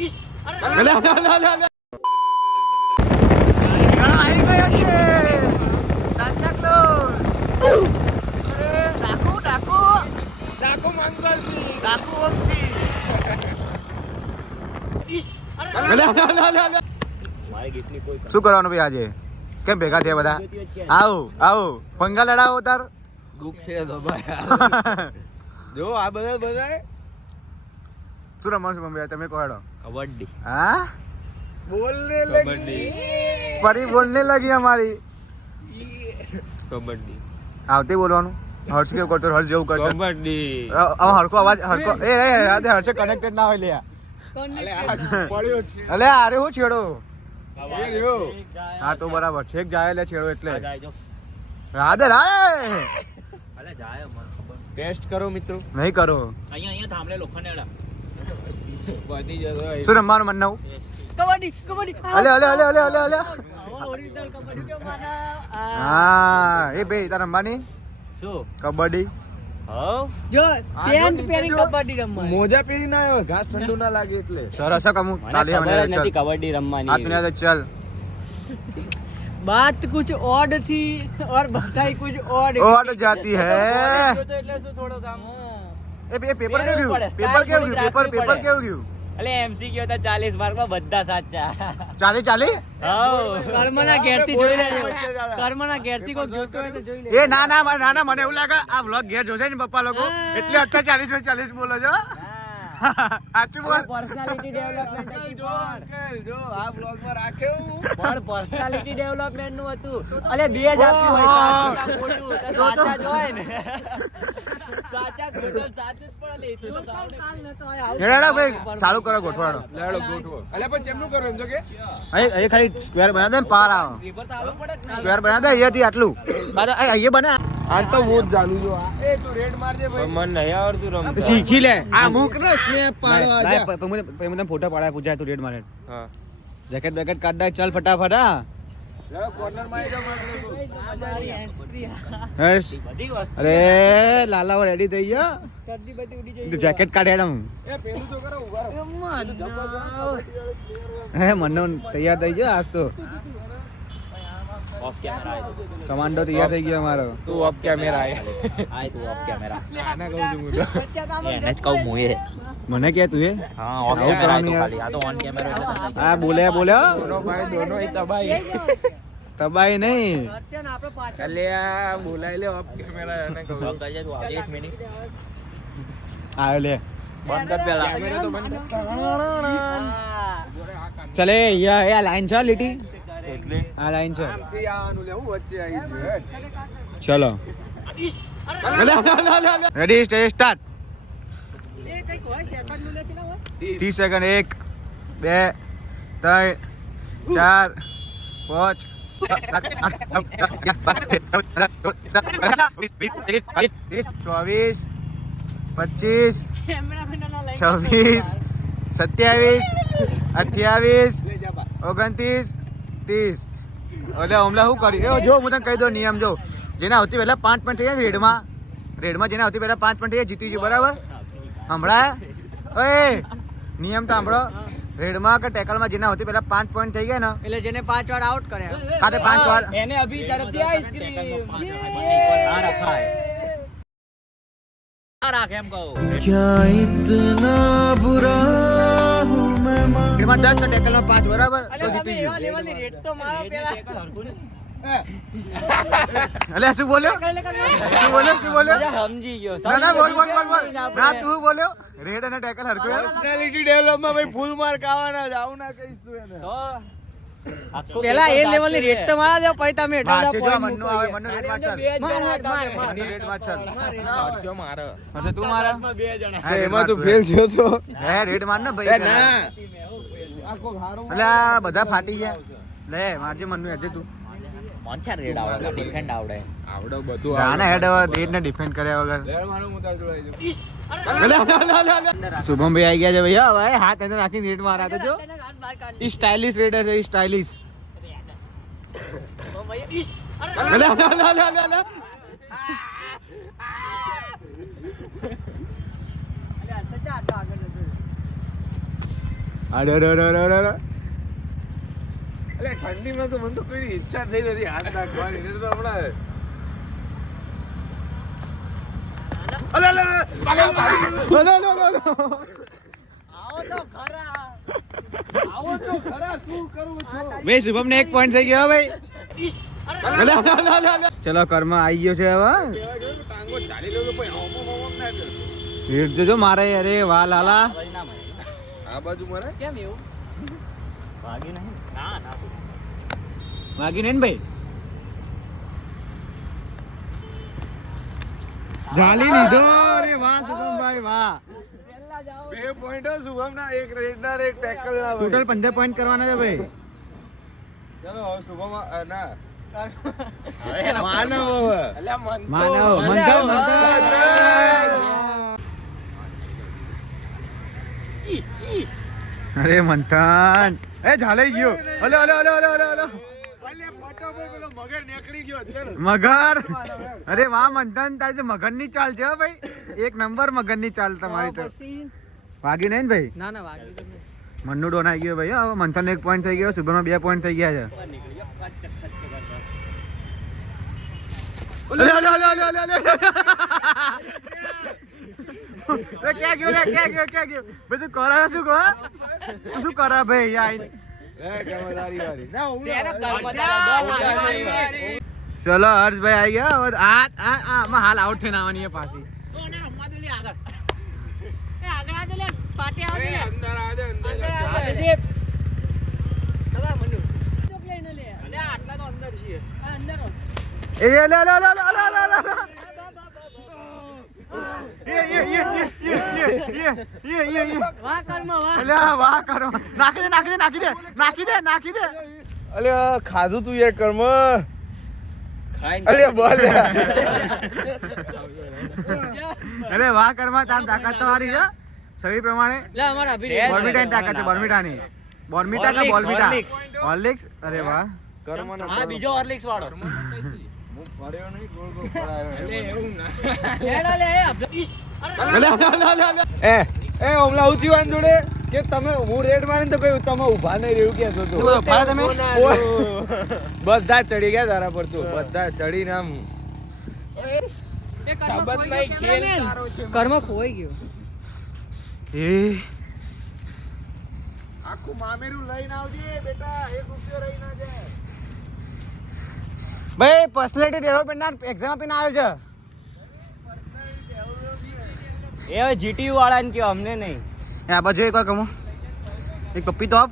શું કરવાનું ભાઈ આજે? કેમ ભેગા થયા બધા? આવો આવો પંગા લડાવો તાર. જો આ બધા શું રમવાનું મમ્મી તમે કહો? કબડ્ડી. હા બોલને લગી ફરી બોલને લગી અમારી કબડ્ડી. આવતી બોલવાનું. હર્ષ કેવું કરતો? હર્ષ જેવું કરતો. કબડ્ડી. હરકો અવાજ હરકો એ હર્ષે કનેક્ટેડ ના હોય લ્યા. અલે અરે હું છેડો. હા તો બરાબર છેક જાય લે છેડો એટલે રાધે રાય. ટેસ્ટ કરો મિત્રો. નહીં કરો. અહીંયા થાંભલે લોખંડેડા બધી જતો શું રમવાનું મન નવું? કબડ્ડી. અલે અલે અલે અલે અલે અલે ઓરિજિનલ કબડ્ડી કે માના. હા એ બે તાર રમવાની શું કબડ્ડી. જો પેન્ટ પહેરી કબડ્ડી રમવા. મોજા પહેરી ના આવ્યો ઘાસ ઠંડુ ના લાગે એટલે. સરસ કમુ મને તાલી ખબર જ મને નથી કબડ્ડી રમવાની. આતને ચલ बात कुछ और थी और बताई कुछ और और जाती है. એટલે શું થોડો કામ એ પેપર કેવું ગયું? પેપર કેવું ગયું? પેપર કેવું ગયું? એટલે એમસીક્યુ હતા 40 માર્કમાં બધા સાચા. ચાલી ચાલી કર્મના ઘેરથી જોઈ લેજો. કર્મના ઘેરથી કોઈ જોતો હોય તો જોઈ લેજો. એ ના ના મને એવું લાગે આ વ્લોગ ઘેર જોશે ને પપ્પા લોકો એટલે અત્યારે 40 બોલો છો. સાચું બોલ. પર્સનાલિટી ડેવલપમેન્ટ હતી જો આ બ્લોગ માં રાખ્યું પણ પર્સનાલિટી ડેવલપમેન્ટ નું હતું. અલે બે જ આપ્યું હોય સાચું ખોટું તો સાચા જ હોય ને. સાચા ખોટું સાચું જ પડે એટલું તો આવડે. હેડા ભાઈ ચાલુ કરો ગોઠવાડો. લેડો ગોઠવો. અલે પણ ચેમનું કરો એમ તો કે અહીં ખાલી સ્ક્વેર બના દે ને પાર આવો. પેપર તો આવડું પડે ને. સ્ક્વેર બના દે અહીંયાથી આટલું પાછા અહીંયા બના. આ તો હું જ જાણું છું. એ તું રેડ મારજે ભાઈ. મને નહીં આવડતું રમતા. શીખી લે. આ મૂક ને સ્નેપ પાડો આજા. મને ફોટા પાડા પૂછાય તું રેડ મારે. હા જેકેટ બેકેટ કાઢ દે ચાલ ફટાફટ. હા લે કોર્નર માં આવી જાવ. હર્ષ બધી વસ્તુ અરે લાલાઓ રેડી થઈ ગયા. શરદી બધી ઉડી જાય. તું જેકેટ કાઢ હેડમ. એ પેલું તો કરો ઉભા રહો. હે મનો તૈયાર થઈ ગયો આજ તો. ઓફ કેમેરા આય કમાન્ડો તૈયાર થઈ ગયો અમારો. તું ઓફ કેમેરા આય. તું ઓફ કેમેરા આના કહું છું હું તો. એને જ કહું મોએ. મને કે તું એ હા ઓફ કેમેરા આય તો ખાલી આ તો ઓન કેમેરા એટલે હા બોલે દોનો ભાઈ દોનો એ તબાઈ. તબાઈ નહીં. આપણે પાછળ અલે આ બોલાય લે ઓફ કેમેરા એને કહું. બ્લોક કરજે તું આજે 1 મિનિટ આવ્યો લે બંધ કર પેલા. કેમેરા તો બંધ કર. ચલે યા લાઈન છે લીટી. એટલે આ લાઈન છે. આમથી આવવાનું લે હું વચ્ચે આવી ચલો છું. Ready start. એ કઈક હોય સેકન્ડ નું લે છે ને હોય. 30 સેકન્ડ 1 2 3 4 5 કેમેરામેનના લઈ 26 27 28 29 30. એટલે હમણાં શું કર્યું જો હું તને કહી દઉં નિયમ જો જેના સૌથી પહેલા 5 પોઈન્ટ થઈ જાય રેડમાં જેના સૌથી પહેલા 5 પોઈન્ટ થઈ જાય જીતી ગયું બરાબર. હમણાં ઓય નિયમ તો સાંભળો. રેડમાં કે ટેકલમાં જેના સૌથી પહેલા 5 પોઈન્ટ થઈ ગયા ને એટલે જેને 5 વાર આઉટ કર્યા. હા તે 5 વાર એને અભી તરફથી આઈસ્ક્રીમ ના રખાય ના રાખ એમ કહું. રેડમાં 10 તો ટેકલમાં 5 બરાબર તો અલે તમે જીતી એવા ગયું. લેવલની રેટ તો મારો પેલા. અલે શું બોલ્યો શું બોલ્યો સમજી ગયો ના બોલ ના તું બોલ્યો રેડ અને ટેકલ હરકો પર્સનાલિટી ડેવલપમાં ભાઈ ફૂલ માર્ક આવવાના જ. આવું ના કહીશ તું એને. તો આખું પેલા એ પેપર લેવલની રેટ તો મારા દો પછી તમે મારશે જો point મનનો આવે મનનો રેડ માર ચાલ મનની રેડ માર ચાલ મારશો મારો. અચ્છા તું મારા બે જણા હા, રેડ એમાં તું માર ફેલ થયો તો. હે રેડ માર ને એ ભાઈ ના આખો હારો એટલે આ બધા ફાટી ગયા લે મારજે મનનું હેડે તું મોંચા રેડ આવડે ડિફેન્ડ આવડે આવડો બધું જાને હેડ રેડ ને ડિફેન્ડ કર્યા વગર લેડ મારો હું તાર જોડાઈ જાઉં. શુભમ ભાઈ આવી ગયા છે ભૈયા ભાઈ હાથ અંદર નાખીને રેડ મારા તો જો સ્ટાઇલિશ રેડર છે સ્ટાઇલિશ અરે અરે અરે અરે અરે અલે ઠંડીમાં તો મને તો કોઈ ઈચ્છા થઈ નથી હાથ નાખવાની નહીં તો હમણાં અલે અલે અલે ભાગો આવો તો ખરા આવો તો ખરા શું કરું છું ભાઈ શુભમ ને 1 પોઈન્ટ થઈ ગયો ભાઈ ચલો કર્મ આવી ગયો છે હવે ટાંગો ચાલી લો તો પછી હોમ ના કર હીટ જોજો મારે અરે વાહ લાલા આ બાજુ મારે કેમ એવું ભાગી નહીં ના ના વાગી ને ભાઈ જાલી લીધો અરે વાહ શુભમભાઈ વાહ પહેલા જાઓ 2 પોઈન્ટ શુભમ ના એક રેડના એક ટેકલ ના ટોટલ 15 પોઈન્ટ કરવાના છે ભાઈ ચલો હવે શુભમ ના માનવ અલ્યા મન માનવ મંથન અરે મંથન એ ઝાલાઈ ગયો ઓલે ઓલે ઓલે ઓલે ઓલે ઓલે પેલો મગર નીકળી ગયો ચાલ મગર અરે વાહ મંથન તારી જે મગર ની ચાલ છે હો ભાઈ એક નંબર મગર ની ચાલ તમારી તો વાગી નહીં ને ભાઈ ના ના વાગી તો નહીં. મન્નુ ડોન આવી ગયો ભાઈ હવે મંથન 1 પોઈન્ટ થઈ ગયો શુભમ 2 પોઈન્ટ થઈ ગયા છે ઓલે ઓલે ઓલે ઓલે ઓલે ઓલે લે ક્યાં ગયો બધું કરા શું કહો તું શું કરા ભાઈ યાર એ કમલારી વાળી ના હું શેનો કર્મચારી? ચલો હર્ષભાઈ આવી ગયા હવે આમાં હાલ આઉટ થઈને આવવાની છે પાછી અંદર આજે અંદર એ લે લે લે લે વાહ કર્મ વાહ નાખી દે અલે ખાધું તું યાર કર્મ ખાઈને અલે બોલ અરે વાહ કરમાં તામ તાકાત તો હારી છે સહી પ્રમાણે લે અમારા અભિનય બોર્મિટાની તાકાત છે બોર્મિટાની બોર્મિટા કે બોર્મિટા હોર્લિક્સ અરે વાહ કર્મ આ બીજો હોર્લિક્સ વાળો હું ફર્યો નહીં ગોળ ગોળ ફરાયો અલે એવું ના લેડા લે એ ઓમલા ઊંચી વાન જોડે કે તમે હું રેડ મારીને તો કોઈ તમે ઊભા નહીં રહ્યું કે તો તમે બધા ચડી ગયા તારા પર તો બધા ચડીને આમ કર્મ ખોવાઈ ગયો એ આખું મામેરું લઈને આવજે બેટા 1 રૂપિયો રહી ના જાય ભાઈ પર્સનાલિટી ડેવલપમેન્ટ ના એક્ઝામ આપીને આવ્યો છે એ જીટીયુ વાળા ને કયો અમને નહીં આ બાજુ એક વાર કમો એક પપ્પી તો આપ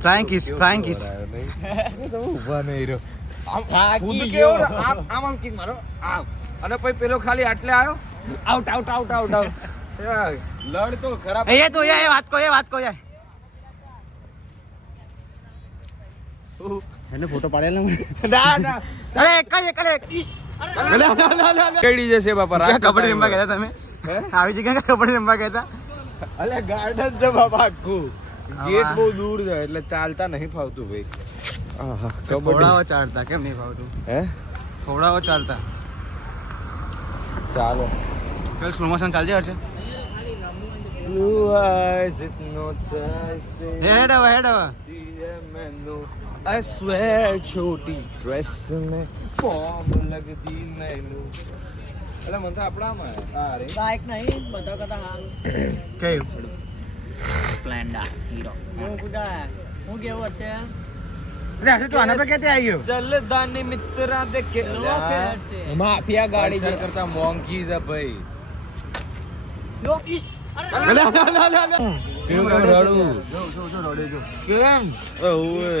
ફ્લાઇંગ કિસ તમે ઊભા નહીં રહ્યો થાકી કૂદ ગયો. કેવો આમ કિક મારો આમ અને પછી પેલો ખાલી આટલે આવ્યો out out out out out લડ તો ખરાબ એ તો એ વાત કો યાર એને ફોટો પાડેલો ના ના અરે એક કઈડી જશે બાપા ક્યાં કબડ્ડી રમવા ગયા તમે હે? આવી જગ્યાએ કબડ્ડી રમવા ગયા અલે ગાર્ડન છે બાપા આખું આવા. ગેટ બહુ દૂર છે એટલે ચાલતા નહીં ફાવતું ભાઈ આહા ખવડાવો ચાલતા કેમ નહીં ફાવતું હે ખવડાવો ચાલતા ચાલો ચાલ સ્લો મોશન ચાલજે હશે Blue eyes hypnotized હેડ હવે I swear छोटी dress में bomb लगती नैनू અલે મને તો આપણામાં અરે બાઈક નહીં બધા કરતા હારું કયું સ્પ્લેન્ડા હીરો હું કુડા હું કેવું હશે લે હશે તું આના પર ક્યાંથી આવી ગયો ચલ દાની મિત્રા દેખે લો ફેર છે માફિયા ગાડી છે કરતા મોંઘી છે ભાઈ કેમ ઓએ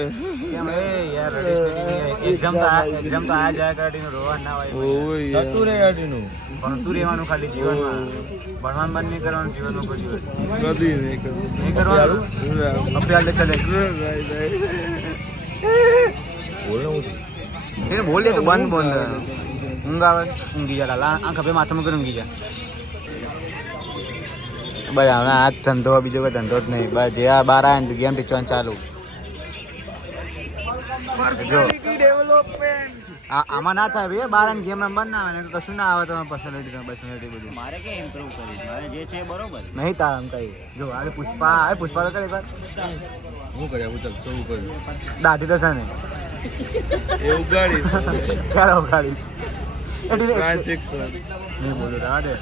એક્ઝામ તો આ જાય કાઢીને રોવા ના હોય ઓએ જતું રે ગાડીનું ભણતું રહેવાનું ખાલી જીવનમાં ભણવાનું બંધ નહીં કરવાનું જીવનમાં કોઈ દિવસ કદી નહીં નહીં કરવાનું અભ્યાસ લે ચલે એને બોલીએ તો બંધ ઊંઘ આવે ઊંઘી જા લાલા આંખ આપે માથામાં કરી ઊંઘી જા ભાઈ હવે આ ધંધો બીજો કોઈ ધંધો જ નહીં બસ જે આ બાર આવે ને ગેમ ટીચવાનું ચાલુ પર્સનાલિટી ડેવલપમેન્ટ આમાં ના થાય ભાઈ બાર ગેમ રમવા ના આવે તો કશું ના આવે તમારે પર્સનાલિટી બધું મારે કે ઇમ્પ્રૂવ કરી મારે જે છે બરોબર નહીં તાર આમ કઈ જો આ પુષ્પા તો કરે પર હું કર્યા હું ચાલ ચોવું કર્યું દાઢી તો છે ને એ ઉગાડી ક્યારે ઉગાડીશ એટલે ટ્રાન્ઝેક્શન નહીં બોલું દે